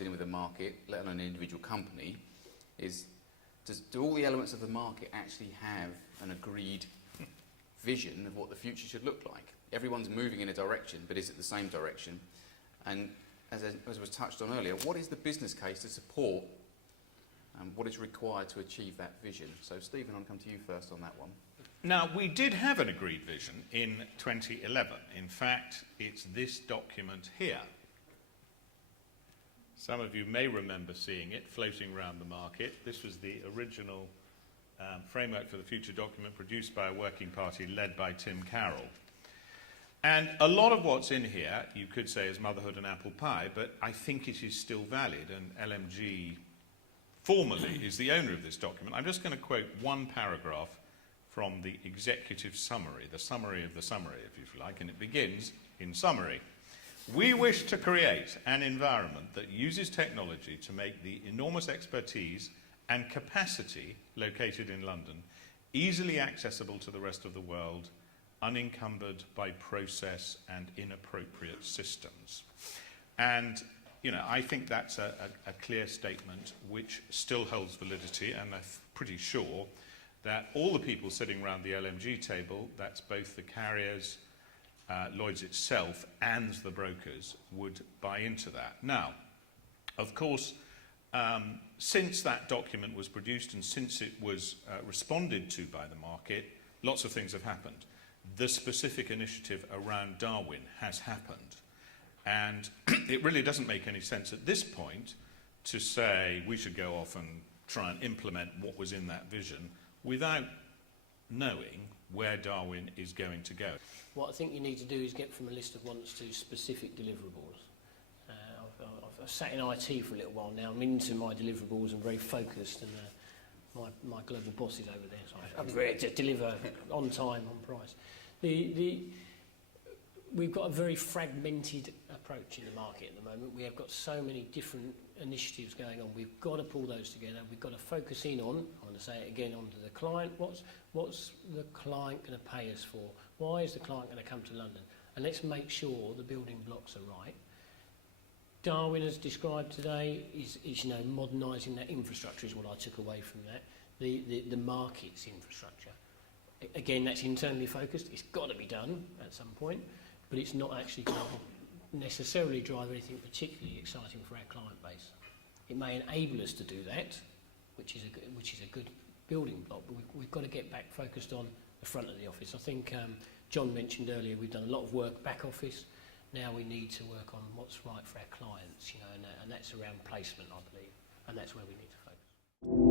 dealing with a market, let alone an individual company, is do all the elements of the market actually have an agreed vision of what the future should look like? Everyone's moving in a direction, but is it the same direction? And as was touched on earlier, what is the business case to support what is required to achieve that vision? So Stephen, I'll come to you first on that one. Now, we did have an agreed vision in 2011. In fact, it's this document here. Some of you may remember seeing it floating around the market. This was the original framework for the future document produced by a working party led by Tim Carroll. And a lot of what's in here, you could say, is motherhood and apple pie, but I think it is still valid, and LMG formally is the owner of this document. I'm just going to quote one paragraph from the executive summary, the summary of the summary, if you like, and it begins, in summary, we wish to create an environment that uses technology to make the enormous expertise and capacity located in London easily accessible to the rest of the world, unencumbered by process and inappropriate systems. And, you know, I think that's a clear statement which still holds validity, and I'm pretty sure that all the people sitting around the LMG table, that's both the carriers, Lloyds itself, and the brokers, would buy into that. Now, of course, since that document was produced and since it was responded to by the market, lots of things have happened. The specific initiative around Darwin has happened. And it really doesn't make any sense at this point to say we should go off and try and implement what was in that vision without knowing where Darwin is going to go. What I think you need to do is get from a list of wants to specific deliverables. I've sat in IT for a little while now. I'm into my deliverables and very focused, and my global boss is over there, so I'm ready to deliver on time, on price. We've got a very fragmented approach in the market at the moment. We have got so many different initiatives going on. We've got to pull those together. We've got to focus in on, I'm going to say it again, onto the client. What's the client going to pay us for? Why is the client going to come to London? And let's make sure the building blocks are right. Darwin, as described today, is you know, modernising that infrastructure is what I took away from that. The market's infrastructure. Again, that's internally focused. It's got to be done at some point, but it's not actually going to necessarily drive anything particularly exciting for our client base. It may enable us to do that, which is a good building block, but we've got to get back focused on the front of the office. I think John mentioned earlier we've done a lot of work back office. Now we need to work on what's right for our clients, you know, and that's around placement, I believe, and that's where we need to focus.